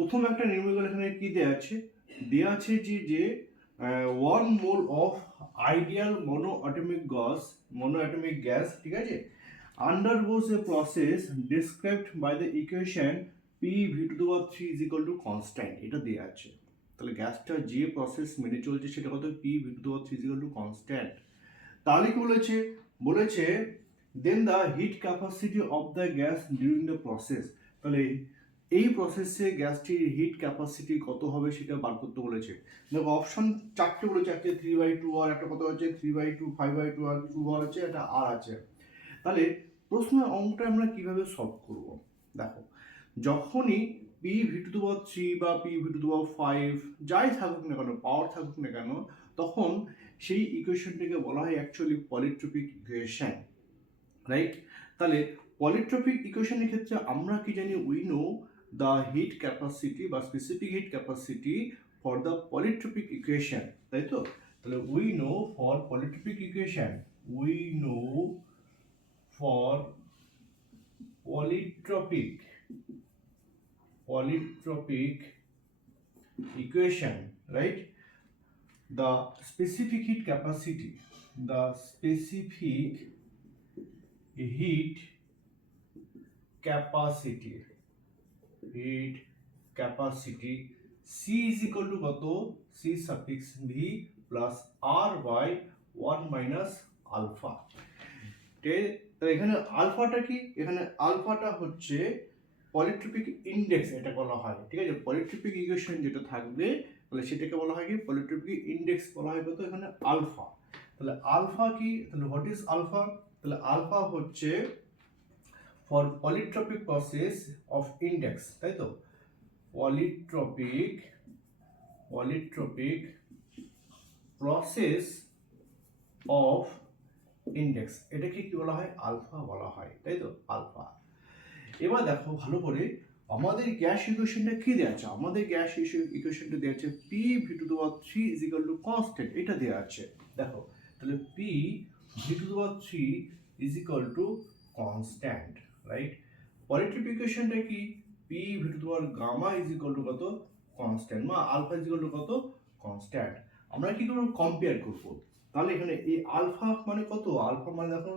প্রথম একটা নিউমেরিক্যাল এখানে কি দেওয়া আছে, যে 1 mole of ideal monoatomic gas, ঠিক আছে, undergoes a process described by the equation P(v⁴ is equal to constant, এটা দেওয়া আছে। তাহলে গ্যাসটা যে প্রসেস মেনে চলছে সেটা কত, P(v⁴ is equal to constant। তাহলে কি বলেছে, then the heat capacity of the gas during the process, তাহলে এই প্রসেসে গ্যাসটির হিট ক্যাপাসিটি কত হবে সেটা বার করতে বলেছে। দেখো অপশন চারটে বলেছে, একটা 3/2 আর একটা কত হচ্ছে 3/2, 5/2 আর 2 আর আছে, একটা আর আছে। তাহলে প্রশ্ন অঙ্কটা আমরা কিভাবে সলভ করব, দেখো যখনই P(v⁴ বা P(v⁴) যাই থাকুক না কেন, পাওয়ার থাকুক না কেন, তখন সেই ইকুয়েশনটাকে বলা হয় অ্যাকচুয়ালি পলিট্রপিক ইকুয়েশন, রাইট। তাহলে পলিট্রপিক ইকুয়েশনের ক্ষেত্রে আমরা কি জানি, we know the heat capacity বা specific heat capacity for the polytropic equation, তাই তো। তাহলে we know for polytropic equation, for polytropic equation, right, the specific heat capacity C is equal to কত, C suffix V plus R by 1 minus alpha। এখানে আলফাটা কি, এখানে আলফাটা হচ্ছে পলিট্রপিক index, এটা বলা হয়, ঠিক আছে। পলিট্রপিক ইকুয়েশন যেটা থাকবে তাহলে সেটাকে বলা হয় কি, পলিট্রপিক ইন্ডেক্স বলা হয় কত, এখানে আলফা। তাহলে আলফা কি, তাহলে হোয়াট ইজ আলফা, তাহলে আলফা হচ্ছে ফর পলিট্রপিক প্রসেস অফ ইন্ডেক্স, তাই তো, পলিট্রপিক প্রসেস অফ ইন্ডেক্স, এটাকে কি বলা হয়, আলফা বলা হয়, তাই তো, আলফা। এবার দেখো ভালো করে আমাদের গ্যাস ইকুয়েশনটা কি দেওয়া আছে, আমাদের গ্যাস ইকুয়েশনটা দেওয়া আছে P(v⁴ is equal to constant, এটা দেওয়া আছে। দেখো তাহলে P(v⁴ is equal to constant, right. Polytropic ইকুয়েশনটা কি, P(v⁴ gamma is equal to কত, কনস্ট্যান্ট, বা আলফা is equal to কত, কনস্ট্যান্ট। আমরা কি করব, কম্পেয়ার করব। তাহলে এখানে এই আলফা মানে কত, আলফা মানে দেখো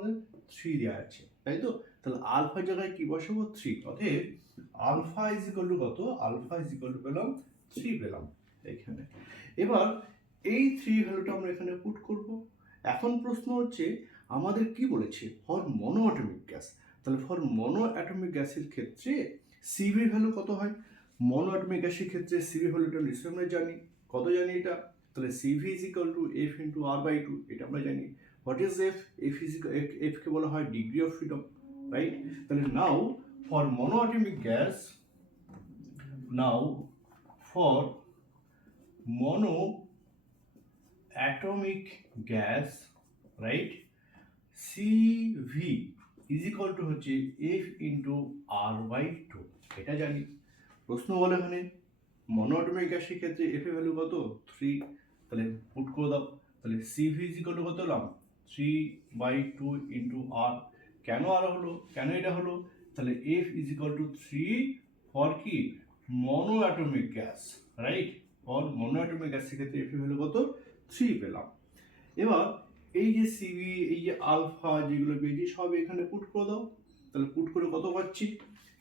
3 দেওয়া আছে, তাই তো। তাহলে আলফার জায়গায় কি বসাবো, 3, অতএব আলফা ইজ ইকুয়াল টু কত, আলফা ইজ ইকুয়াল টু পেলাম 3 পেলাম এখানে। এবার এই 3 ভ্যালুটা আমরা এখানে পুট করব। এখন প্রশ্ন হচ্ছে আমাদের কি বলেছে, ফর মনো অ্যাটমিক গ্যাস, তাহলে ফর মনো অ্যাটমিক গ্যাসের ক্ষেত্রে সিভি ভ্যালু কত হয়, মনো অ্যাটমিক গ্যাসের ক্ষেত্রে সিভি ভ্যালুটা নিশ্চয়ই আমরা জানি, কত জানি এটা, তাহলে CV is equal to F into আর/2, এটা আমরা জানি। হোয়াট ইজ এফ, এফ কে বলা হয় ডিগ্রি অফ ফ্রিডম, রাইট। তাহলে now for monoatomic gas, right, CV is equal to হচ্ছে F into R/2, এটা জানি। প্রশ্ন বলে এখানে মনোঅ্যাটমিক গ্যাসের ক্ষেত্রে F এর ভ্যালু কত, 3, তাহলে পুট করে দাও। তাহলে CV is equal to কত পেলাম, 3/2 into R। কেন আর হলো, কেন এটা হলো, তাহলে F is equal to 3 for কি, monoatomic gas, right. For monoatomic গ্যাসের ক্ষেত্রে F এর ভ্যালু কত, 3 পেলাম। এবার এই যে সিভি, এই যে আলফা যেগুলো পেয়েছি সব এখানে পুট করে দাও। তাহলে পুট করে কত পাচ্ছি,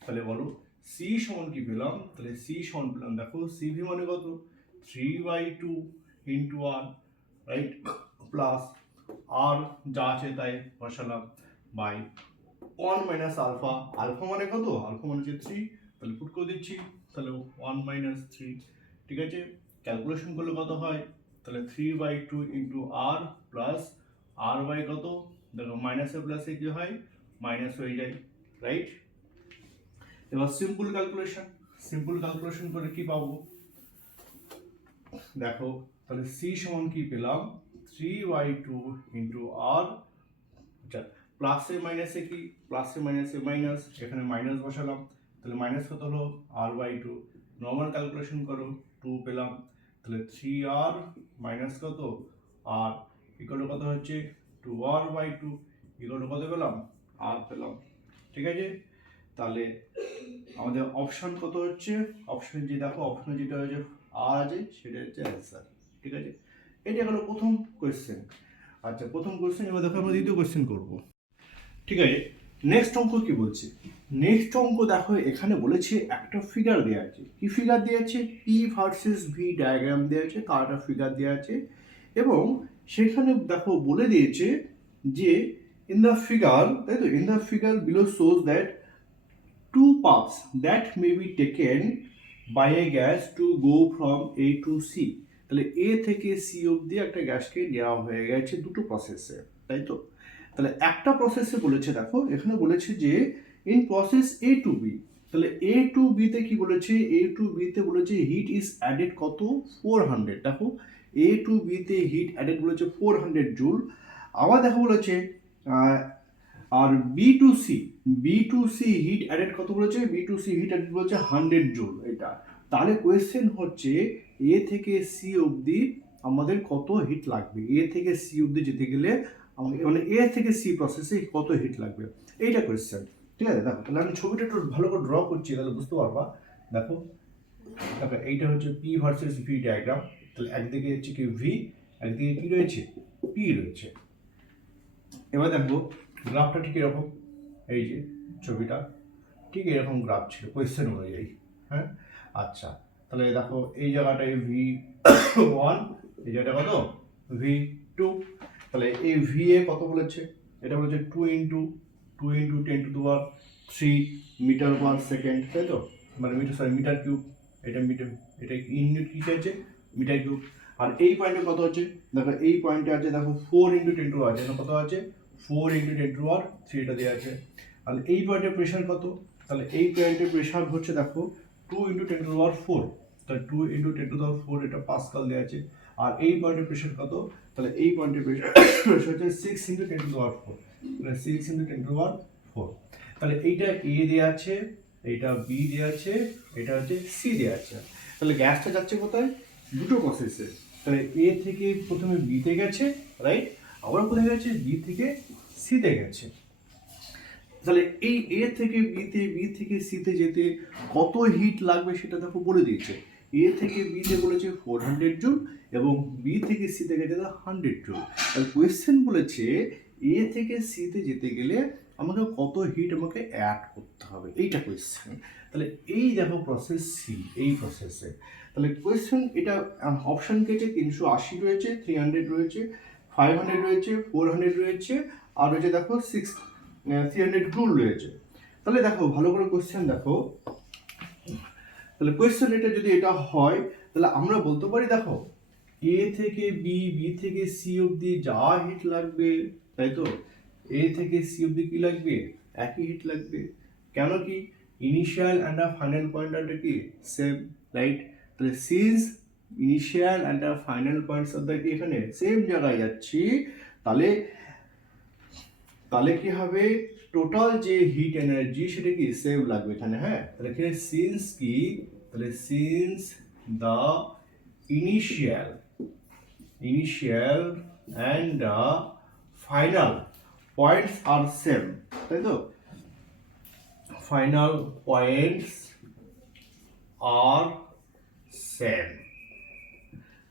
তাহলে বলো সি সমান কি পেলাম, তাহলে সি সমান পেলাম, দেখো সিভি মানে কত, 3/2 ইন্টু আর, রাইট, প্লাস আর যা আছে তাই বসালাম, বাই 1 মাইনাস আলফা, আলফা মানে কত, আলফা মানে হচ্ছে 3, তাহলে পুট করে দিচ্ছি, তাহলে 1 মাইনাস 3, ঠিক আছে। ক্যালকুলেশন করলে কত হয়, তাহলে 3/2 into R plus R by কত, দেখো মাইনাসে প্লাসে কি হয়, মাইনাস হয়ে যায়, রাইট। এবার সিম্পল ক্যালকুলেশন করে কি পাবো, দেখো তাহলে সি সমান কি পেলাম, 3/2 ইন্টু আর, আচ্ছা প্লাসে মাইনাসে কি, প্লাসে মাইনাসে মাইনাস, এখানে মাইনাস বসালাম, তাহলে মাইনাস কত হলো, R/2, নর্মাল ক্যালকুলেশন করো 2 পেলাম, তাহলে 3R মাইনাস কত আর ইকুয়াল টু কত হচ্ছে 2R/2 ইকুয়াল টু কত পেলাম, আর পেলাম, ঠিক আছে। তাহলে আমাদের অপশন কত হচ্ছে, অপশন যে দেখো অপশনে যেটা হচ্ছে আর আছে সেটা হচ্ছে অ্যান্সার। ঠিক আছে, এটা হলো প্রথম কোয়েশ্চেন। আচ্ছা, প্রথম কোয়েশ্চেন। এবার দেখো আমরা দ্বিতীয় কোয়েশ্চেন করবো। ঠিক আছে, নেক্সট অঙ্ক কি বলছে? নেক্সট অঙ্ক দেখো এখানে বলেছে একটা ফিগার দেওয়া আছে। কি ফিগার দেওয়া আছে? পি ভার্সেস ভি ডায়াগ্রাম দেওয়া আছে, তার একটা ফিগার দেওয়া আছে এবং সেখানে দেখো বলে দিয়েছে যে ইন দ্য ফিগার, তাই তো, in the figure below shows that two paths that may be taken by a gas to go from A to C। তাহলে A থেকে C অবধি একটা গ্যাসকে নেওয়া হয়ে গেছে দুটো প্রসেসে, তাই তো। তাহলে একটা প্রসেসে বলেছে, দেখো এখানে বলেছে যে in process A to B। তাহলে A to B তে কি বলেছে? A to B তে বলেছে হিট ইজ অ্যাডেড কত? 400। দেখো A to B তে হিট অ্যাডেড বলেছে 400 জুল। আবার দেখো বলেছে আর B to C heat added কত বলেছে? B to C heat added বলেছে 100 জুল। এটা তাহলে কোয়েশ্চেন হচ্ছে এ থেকে সি অবধি আমাদের কত হিট লাগবে? এ থেকে সি অবধি যেতে গেলে আমাকে মানে এ থেকে সি প্রসেসে কত হিট লাগবে, এইটা কোয়েশ্চেন। ঠিক আছে, দেখো তাহলে আমি ছবিটা একটু ভালো করে ড্র করছি, তাহলে বুঝতে পারবা। দেখো দেখো এইটা হচ্ছে পি ভার্সেস ভি ডায়াগ্রাম। তাহলে একদিকে হচ্ছে কি ভি, একদিকে কি রয়েছে? পি রয়েছে। এবার দেখো গ্রাফটা ঠিক এরকম, এই যে ছবিটা ঠিক এরকম গ্রাফ ছিল কোয়েশ্চেন অনুযায়ী। হ্যাঁ, আচ্ছা তাহলে দেখো এই জায়গাটায় ভি ওয়ান, এই জায়গাটা কত? V two. তাহলে এই ভি এ কত বলেছে? এটা বলেছে 2 × 10⁻³ মিটার/সেকেন্ড, তাই তো, মানে মিটার কিউব। এটা মিটার, এটা ইউনিট কি আছে? Metre cube. আর এই পয়েন্টে কত আছে? দেখো এই পয়েন্টে আছে, দেখো 4 × 10⁻³ আছে, কত আছে? 4 × 10⁻³ এটা দেওয়া আছে। আর এই পয়েন্টের প্রেশার কত? তাহলে এই পয়েন্টের প্রেশার হচ্ছে দেখো 2 × 10⁻⁴। তাহলে 2 × 10⁻⁴, এটা পাস্কাল দেওয়া আছে। আর এই পয়েন্টের প্রেশার কত? তাহলে এই পয়েন্টের প্রেশার হচ্ছে 6 × 10⁻⁴, মানে 6 × 10⁻⁴। তাহলে এইটা এ দেওয়া আছে, এইটা বি দেওয়া আছে, এটা হচ্ছে সি দেওয়া আছে। তাহলে গ্যাসটা যাচ্ছে কোথায়? দুটো প্রসেসে। তাহলে এ থেকে প্রথমে বিতে গেছে, রাইট, আবার কোথায় গেছে? বি থেকে সিতে গেছে। তাহলে এই এ থেকে বিতে, বি থেকে সিতে যেতে কত হিট লাগবে সেটা দেখো বলে দিয়েছে। এ থেকে বিতে বলেছে 400 জুল এবং বি থেকে সিতে গেছে 100 জুল। তাহলে কোয়েশ্চেন বলেছে এ থেকে সিতে যেতে গেলে আমাকে কত হিট আমাকে অ্যাড করতে হবে, এইটা কোয়েশ্চেন। তাহলে এই দেখো প্রসেস সি, এই প্রসেসে তাহলে কোয়েশ্চেন এটা অপশন কেছে 380 রয়েছে, 300 রয়েছে, 500 রয়েছে, 400 রয়েছে, আর রয়েছে দেখো 300 জুল রয়েছে। তাহলে দেখো ভালো করে কোয়েশ্চেন দেখো। তাহলে কোয়েশ্চেন এটা যদি এটা হয় তাহলে আমরা বলতে পারি দেখো এ থেকে বি, বি থেকে সি অবধি যা হিট লাগবে, তাই তো, এ থেকে সি অবধি কি লাগবে? একই হিট লাগবে। কেন কি? ইনিশিয়াল অ্যান্ড আ ফাইনাল পয়েন্টটা কি সেম, রাইট। তাহলে since initial and a final points of the এখানে সেম জায়গায় যাচ্ছি, তাহলে তাহলে কি হবে? টোটাল যে হিট এনার্জি সেটা কি সেম লাগবে এখানে। হ্যাঁ, তাহলে এখানে সিন্স কি? তাহলে since the initial and the final points are same, তাই তো, final points are same,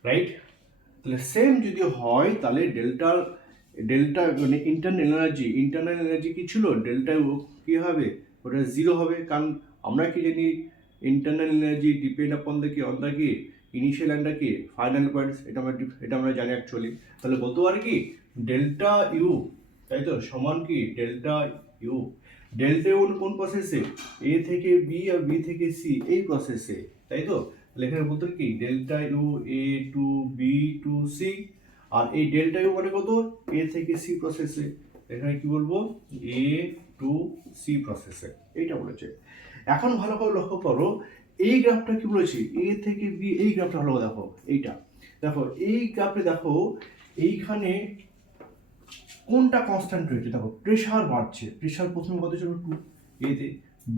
right. তাহলে সেম যদি হয় তাহলে ডেল্টা মানে ইন্টারনাল এনার্জি কি ছিল? ডেল্টা কি হবে? ওটা 0 হবে। কারণ আমরা কি জানি internal energy depend upon the কি অন দ্য কি ইনিশিয়াল অ্যান্ড দ্য কি ফাইনাল পয়েন্টস, এটা আমরা জানি অ্যাকচুয়ালি। তাহলে বলতে পারি কি ডেল্টা ইউ, তাই তো, সমান কি ডেল্টা ইউ। ডেল্টা ইউ কোন প্রসেসে? এ থেকে বি আর বি থেকে সি, এই প্রসেসে, তাই তো। তাহলে এখানে বলতে কি delta U A to B to C. আর এই ডেল্টা ইউ মানে কত? এ থেকে সি প্রসেসে। এখানে কি বলবো? এ টু সি প্রসেসে, এইটা বলেছে। এখন ভালো করে লক্ষ্য করো এই গ্রাফটা কি বলেছি? এ থেকে বি, এই গ্রাফটা ভালো দেখো, এইটা দেখো, এই গ্রাফে দেখো এইখানে কোনটা কনস্ট্যান্ট রয়েছে? দেখো প্রেশার বাড়ছে, প্রেশার প্রথমে কত ছিল? 2, এতে,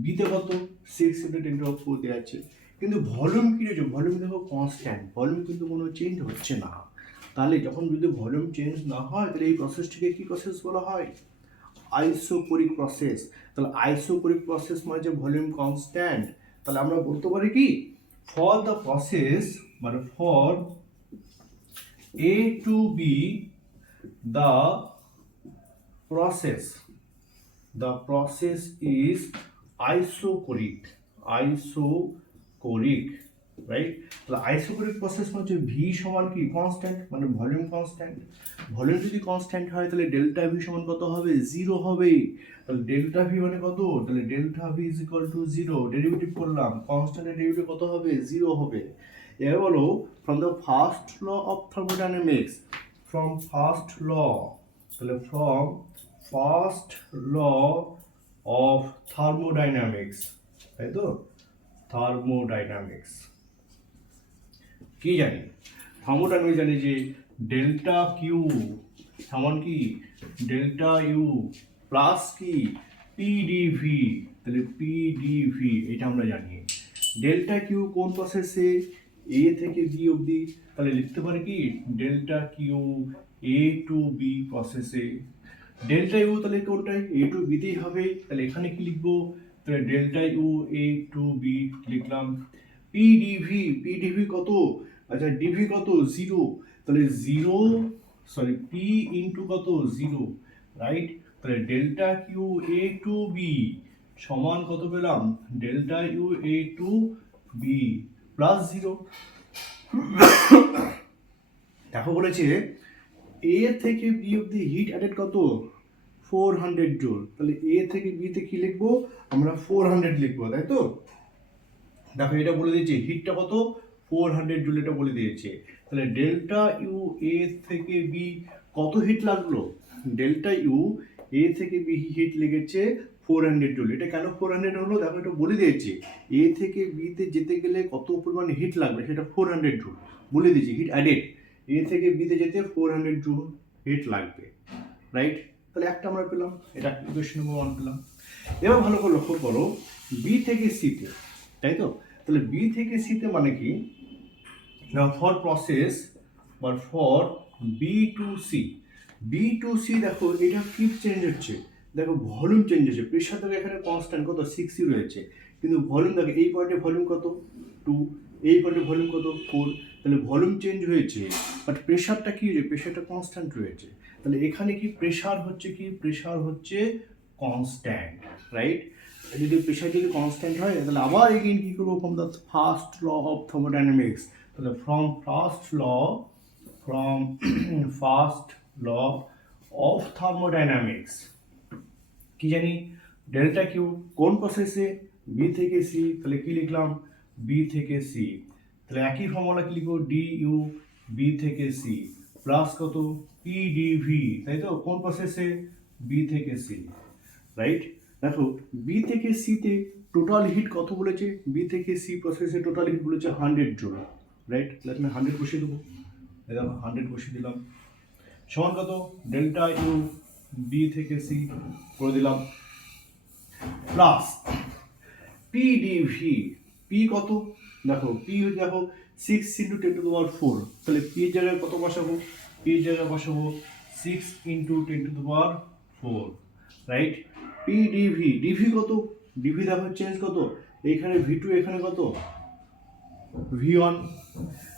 বিতে কত? 6 × 10⁻⁴ দেওয়া আছে। কিন্তু ভলিউম কি রয়েছে? ভলিউম দেখো কনস্ট্যান্ট, ভলিউম কিন্তু কোনো চেঞ্জ হচ্ছে না। তাহলে যখন যদি ভলিউম চেঞ্জ না হয় তাহলে এই প্রসেসটিকে কি প্রসেস বলা হয়? Isochoric process. তাহলে আইসোকোরিক প্রসেস মানে যে ভলিউম কনস্ট্যান্ট, তাহলে আমরা বলতে পারি কি ফর দ্য প্রসেস মানে for A to B the process is isocoric right. তাহলে আইসোকোরিক প্রসেস মানে হচ্ছে ভি সমান কি কনস্ট্যান্ট মানে ভলিউম কনস্ট্যান্ট। ভলিউম যদি কনস্ট্যান্ট হয় তাহলে ডেল্টা ভি সমান কত হবে, জিরো হবে। তাহলে ডেল্টা ভি মানে কত, তাহলে delta V is equal to zero. Derivative করলাম, কনস্ট্যান্টের ডেরিভেটিভ কত হবে, জিরো হবে। এবার বলো from the first law of thermodynamics, from first law, তাহলে from first law of thermodynamics, তাই তো থার্মোডাইনামিক্স কি জানি, থার্মোডাইনামিক্স জানি যে ডেল্টা কিউ সমান কি ডেল্টা ইউ প্লাস কি পিডিভি। তাহলে পিডিভি এটা আমরা জানি। ডেল্টা কিউ কোন প্রসেসে, এ থেকে বি অবধি, তাহলে লিখতে পারি কি delta Q A to B প্রসেসে। ডেল্টা ইউ তাহলে কোনটাই, এ টু বিতেই হবে, তাহলে এখানে কি লিখবো, তাহলে delta U A to B লিখলাম। পিডিভি, পিডিভি কত, আচ্ছা ডিভি কত, জিরো, তাহলে জিরো সরি পি ইন্টু কত, জিরো, রাইট। তাহলে delta Q A to B সমান কত পেলাম, delta U A to B plus zero. দেখো বলেছে এ থেকে বি অব্দি হিট অ্যাডেড কত, 400 জুল। তাহলে এ থেকে বি তে কি লিখবো আমরা, 400 লিখবো, তাই তো। দেখো এটা বলে দিয়েছে হিটটা কত, 400 জুল, এটা বলে দিয়েছে। তাহলে ডেল্টা ইউ এ থেকে বি কত হিট লাগলো, ডেল্টা ইউ এ থেকে বি হিট লেগেছে 400 জুল। এটা কেন 400 হলো, দেখো এটা বলে দিয়েছে এ থেকে বি তে যেতে গেলে কত পরিমাণ হিট লাগবে, সেটা 400 জুল বলে দিয়েছে। হিট অ্যাডেড এ থেকে বি তে যেতে 400 জুল হিট লাগবে, রাইট। তাহলে একটা আমরা পেলাম, এটা ইকুয়েশন নম্বর 1 পেলাম। এবার ভালো করে লক্ষ্য করো বি থেকে সিতে, তাই তো। তাহলে বি থেকে সিতে মানে কি না, ফর প্রসেস বা for B to C, B to C দেখো এটা কি চেঞ্জ হচ্ছে, দেখো ভলিউম চেঞ্জ হচ্ছে। প্রেশার দেখো এখানে কনস্ট্যান্ট কত 6 রয়েছে, কিন্তু ভলিউম দেখো এই পয়েন্টে ভলিউম কত 2, এই পয়েন্টে ভলিউম কত 4। তাহলে ভলিউম চেঞ্জ হয়েছে বাট প্রেশারটা কি হয়েছে, প্রেশারটা কনস্ট্যান্ট রয়েছে। তাহলে এখানে কি প্রেশার হচ্ছে কি, প্রেশার হচ্ছে কনস্ট্যান্ট, রাইট। যদি প্রেশার যদি কনস্ট্যান্ট হয় তাহলে আবার এগেইন কি করবো, from the first law of thermodynamics, তাহলে from first law of thermodynamics কি জানি, ডেল্টা কিউ কোন প্রসেসে, বি থেকে সি, তাহলে কি লিখলাম বি থেকে সি। তাহলে একই ফর্মুলা কি লিখবো, ডি ইউ বি থেকে সি প্লাস কত পি ডিভি, তাই তো কোন প্রসেসে, বি থেকে সি, রাইট। দেখো বি থেকে সিতে টোটাল হিট কত বলেছে, বি থেকে সি প্রসেসে টোটাল হিট বলেছে 100 জুল, রাইট। তাহলে আমি 100 বসিয়ে দেবো, দেখো 100 বসিয়ে দিলাম, সমান কত ডেল্টা ইউ বি থেকে সি করে দিলাম প্লাস পি ডিভি। পি কত, দেখো পি দেখো 6 ইন্টু 10 টু দি পাওয়ার 4, তাহলে পি এর জায়গায় কত বসাবো, পি এর জায়গায় বসাবো 6 into 10 to the power 4, right. P dV, dV কত, ডিভি দেখো চেঞ্জ কত, এইখানে ভি টু এখানে কত V1,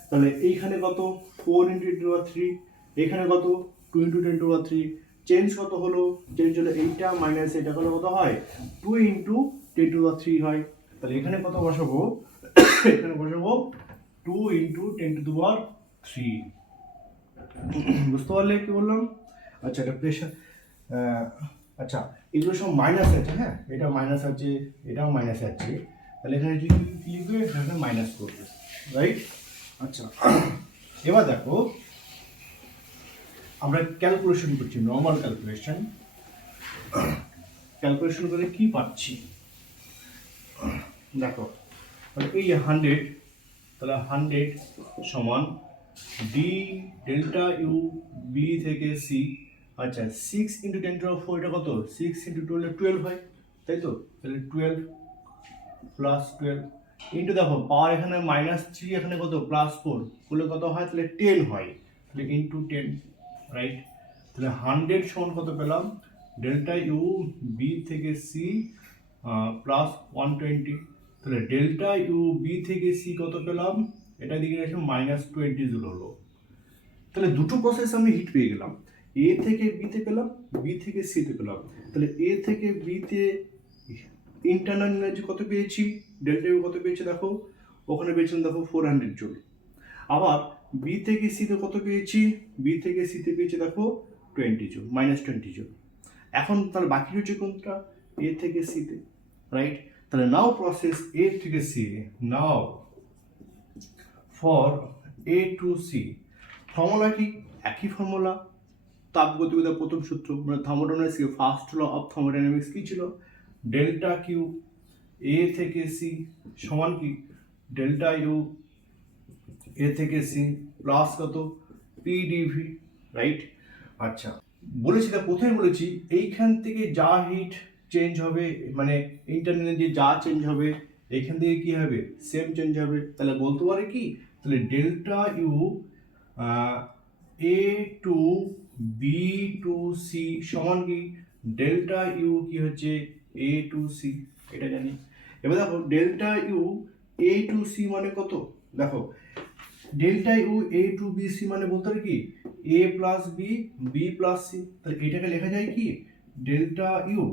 তাহলে এইখানে কত 4 ইন্টু 10 টু দি পাওয়ার 3, এখানে কত 2 into 10 to the power 3, change কত হলো, চেঞ্জ হলো এইটা মাইনাস এটা করলে কত হয় 2 ইন্টু 10 টু দি পাওয়ার 3 হয়। তাহলে এখানে কত বসাবো, এখানে বসাবো 2 ইন্টু 10 টু দি পাওয়ার 3। বুঝতে পারলে কি বললাম, আচ্ছা এটা প্রেশার, আচ্ছা এগুলো সব মাইনাস আছে, হ্যাঁ এটা মাইনাস আছে, এটাও মাইনাস আছে, তাহলে এখানে কি লিখবে, এখানে মাইনাস করবে, রাইট। আচ্ছা এবার দেখো আমরা ক্যালকুলেশন করছি, নর্মাল ক্যালকুলেশন করে কি পাচ্ছি, দেখো তাহলে এই 100, তাহলে 100 সমান ডি ডেল্টা ইউ বি থেকে সি, আচ্ছা 6 ইন্টু 10 টু দি পাওয়ার 4 এটা কত, 6 ইন্টু 12 হয়, তাই তো। তাহলে 12 প্লাস 12 ইন্টু দেখো পাওয়ার এখানে -3, এখানে কত +4 করলে কত হয়, তাহলে 10 হয়, তাহলে ইন্টু 10, রাইট। তাহলে 100 সমান কত পেলাম, ডেল্টা ইউ বি থেকে সি প্লাস 120, তাহলে ডেল্টা ইউ বি থেকে সি কত পেলাম, এটা দিকে আসে -20 জুল হলো। তাহলে দুটো প্রসেস আমি হিট পেয়ে গেলাম, এ থেকে বিতে পেলাম, বি থেকে সিতে পেলাম। তাহলে এ থেকে বিতে ইন্টারনাল এনার্জি কত পেয়েছি, ডেল্টা ইউ কত পেয়েছি দেখো, ওখানে পেয়েছিলাম দেখো 400 জুল। আবার বি থেকে সিতে কত পেয়েছি, বি থেকে সিতে পেয়েছি দেখো 20 জুল, -20 জুল। এখন তাহলে বাকি হচ্ছে কোনটা, এ থেকে সিতে, রাইট? তাহলে নাও প্রসেস এ থেকে C, now for A to C. Formula কি, একই ফর্মুলা, তাপগতিবিদ্যার প্রথম সূত্র মানে thermodynamics, first law of thermodynamics কি ছিল, ডেল্টা কিউ এ থেকে সি সমান কি ডেল্টা ইউ এ থেকে সি প্লাস কত পিডিভি, রাইট? আচ্ছা, বলেছি তা কোথায় বলেছি, এইখান থেকে যা হিট চেঞ্জ হবে মানে ইন্টারনাল যে যা চেঞ্জ হবে এইখান থেকে কি হবে, সেম চেঞ্জ হবে। তাহলে বলতে পারে কি, তাহলে delta U A to B to C সমান কি ডেল্টা ইউ কি হচ্ছে এ টু সি, এটা জানি। এবার দেখো delta U A to C মানে কত, দেখো delta U A to B C মানে বলতে পারে কি A plus B, B plus C. তাহলে এটাকে লেখা যায় কি ডেল্টা ইউ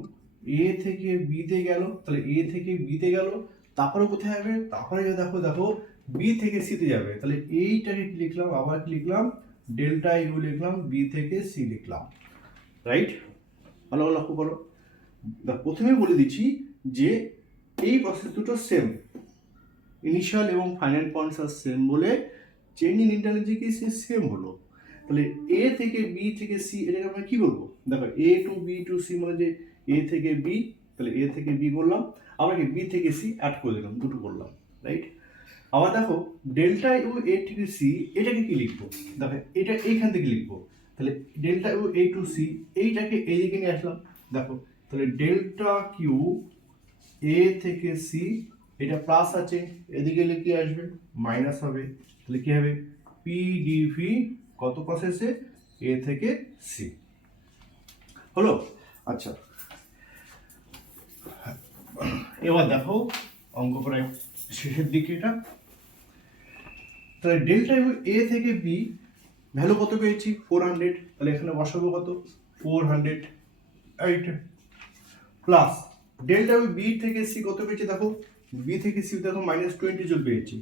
এ থেকে বিতে গেল, তাহলে এ থেকে বিতে গেল, তারপরে কোথায় যাবে, তারপরে দেখো দেখো বি থেকে সিতে যাবে। তাহলে এইটাকে কি লিখলাম, আবার কি লিখলাম, ডেল্টা ইউ লিখলাম, বি থেকে সি লিখলাম, রাইট? ভালো লক্ষ্য করো, প্রথমে বলে দিচ্ছি যে এই প্রসেস দুটো সেম, ইনিশিয়াল এবং ফাইনাল পয়েন্টস আর সেম বলে চেঞ্জ ইন ইন্টারনাল কি সেম হলো। তাহলে এ থেকে বি থেকে সি এটাকে আমরা কি বলবো, দেখো এ টু বি টু সি মানে যে এ থেকে বি, তাহলে এ থেকে বি করলাম, আবার কি বি থেকে সি অ্যাড করে দিলাম, দুটো করলাম, রাইট? আবার দেখো ডেল্টা ইউ এ থেকে সি এটাকে কি লিখবো, দেখো এটা এইখান থেকে লিখবো, তাহলে delta U A to C এইটাকে এইদিকে নিয়ে আসলাম, দেখো তাহলে ডেল্টা কিউ এ থেকে সি, এটা প্লাস আছে এদিকে লিখে আসবে মাইনাস হবে, তাহলে কি হবে পিডিভি কত প্রসেসে এ থেকে সি হলো। আচ্ছা, এবার দেখো অঙ্ক প্রায় শেষের দিকে এটা, তাহলে ডেল্টা ইউ এ থেকে বি ভ্যালু কত পেয়েছি 400, তাহলে এখানে বসাবো কত 400, eight plus delta U B থেকে সি কত পেয়েছি দেখো, বি থেকে সি দেখো -20 জুল পেয়েছি,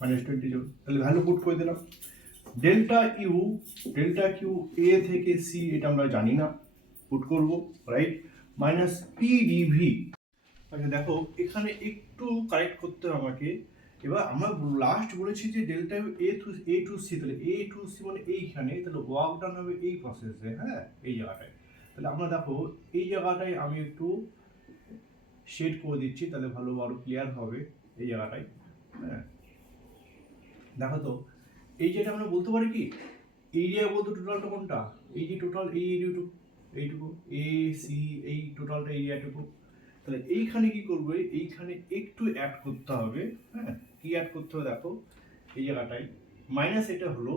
-20 জুল, তাহলে ভ্যালু পুট করে দিলাম। ডেল্টা কিউ এ থেকে সি এটা আমরা জানি না, পুট করব, রাইট? Minus PDV. আচ্ছা দেখো এখানে একটু কারেক্ট করতে হবে আমাকে, এবার আমরা লাস্ট বলেছি যে ডেল্টা এ টু সি, তাহলে এ টু সি মানে এইখানে, তাহলে ওয়ার্ক ডান হবে এই প্রসেসে, হ্যাঁ এই জায়গাটায়। তাহলে আমরা দেখো এই জায়গাটায় আমি একটু শেড করে দিচ্ছি, তাহলে ভালো আরো ক্লিয়ার হবে এই জায়গাটায়, হ্যাঁ দেখো তো এই যেটা আমরা বলতে পারি কি এরিয়া বলতে টোটালটা কোনটা, এই যে টোটাল এই এরিয়াটুকু, এইটুকু এ সি এই টোটালটা এরিয়াটুকু, তাহলে এইখানে কি করবো, এইখানে একটু অ্যাড করতে হবে, হ্যাঁ কি অ্যাড করতে হবে দেখো এই জায়গাটায় মাইনাস এটা হলো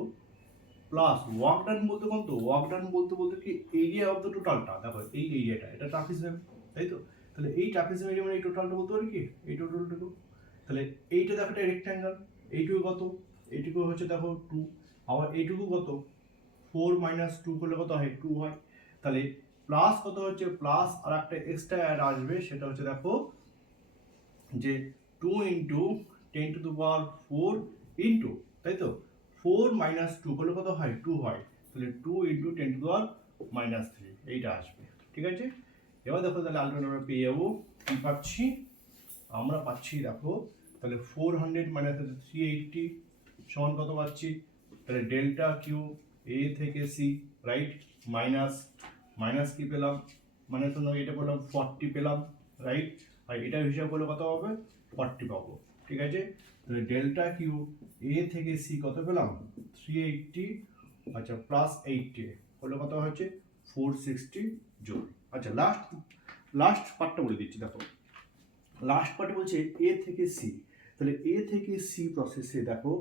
প্লাস ওয়ার্ক ডান বলতে কত, ওয়ার্ক ডান বলতে বলতে কি এরিয়া অফ দ্য টোটালটা, দেখো এই এরিয়াটা এটা ট্রাপিজম, তাই তো? তাহলে এই ট্রাপিজম এরিয়া মানে এই টোটালটা বলতে পারি কি এই টোটালটুকু, তাহলে এইটা দেখো একটা রেক্ট্যাঙ্গেল, এইটুকু কত, এইটুকু হচ্ছে দেখো 2, আবার এইটুকু কত 4 - 2 করলে কত হয় 2 হয়, তাহলে প্লাস কত হচ্ছে প্লাস আর একটা এক্সট্রা অ্যাড আসবে, সেটা হচ্ছে দেখো যে 2 × 10⁴ ইন্টু, তাই তো 4 - 2 করলে কত হয় 2 হয়, তাহলে 2 × 10⁻³ এইটা আসবে, ঠিক আছে? এবার দেখো তাহলে আলটিমেট আমরা পেয়ে যাবো কি পাচ্ছি, আমরা পাচ্ছি দেখো তাহলে 400 - 380 সমান কত পাচ্ছি, তাহলে ডেল্টা কিউ এ থেকে সি, রাইট? মাইনাস কি পেলাম, মানে তোমরা এটা পেলাম 40 পেলাম, রাইট? আর এটার হিসাব করলে কত হবে 40 পাবো, ঠিক আছে? তাহলে ডেল্টা কিউ এ থেকে সি কত পেলাম 380, আচ্ছা প্লাস 80 হলে কত হচ্ছে 460 জুল। আচ্ছা লাস্ট পার্টটা বলে দিচ্ছি, দেখো লাস্ট পার্টে বলছে এ থেকে সি, তাহলে এ থেকে সি প্রসেসে দেখো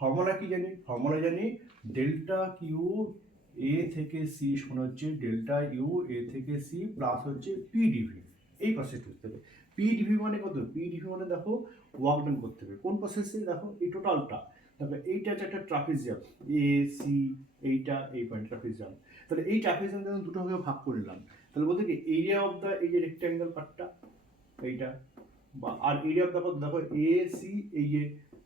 ফর্মুলা কি জানি, ফর্মুলা জানি ডেল্টা কিউ এ থেকে সি সমান হচ্ছে ডেল্টা ইউ এ থেকে সি প্লাস হচ্ছে পি ডিভি। এই প্রসেসটা করতে হবে। পি ডিভি মানে কত? পি ডিভি মানে দেখো ওয়ার্ক ডান করতে হবে। কোন প্রসেসে? দেখো এই টোটালটা, তারপরে এইটা হচ্ছে একটা ট্রাপিজিয়াম, এ সি, এইটা এই পয়েন্ট ট্রাপিজিয়াম। তাহলে এই ট্রাপিজিয়াম যখন দুটো ভাগে ভাগ করে নিলাম, তাহলে বলতে কি এরিয়া অফ দ্য এই যে রেক্ট্যাঙ্গেল পার্টটা এইটা, বা আর এরিয়া অফ দ্য কত? দেখো এ সি এই যে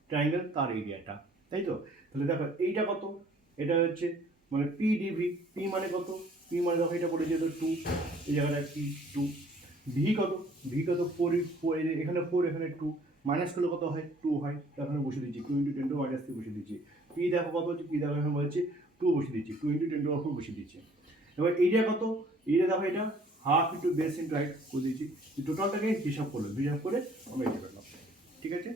ট্রায়াঙ্গেল তার এরিয়াটা, তাই তো? তাহলে দেখো এইটা কত? এটা হচ্ছে মানে পি ডিভি। পি মানে কত? পি মানে দেখো এটা পড়ে যেত 2, এই জায়গাটা পি 2। ভি কত? ভি কত? 4, এখানে 4 এখানে 2, মাইনাস করলে কত হয়? 2 হয়। তো এখানে বসে দিচ্ছি 2 × 10 - 3 বসে দিচ্ছি। পি দেখো কত হচ্ছে? পি দেখো এখানে বলছে 2 বসে দিচ্ছি, 2 × 10 - 4 বসে দিচ্ছি। এবার এইটা কত? এইটা দেখো এটা half into base into height করে দিয়েছি। টোটালটাকে হিসাব করলো, হিসাব করে আমরা এটা পেলাম। ঠিক আছে?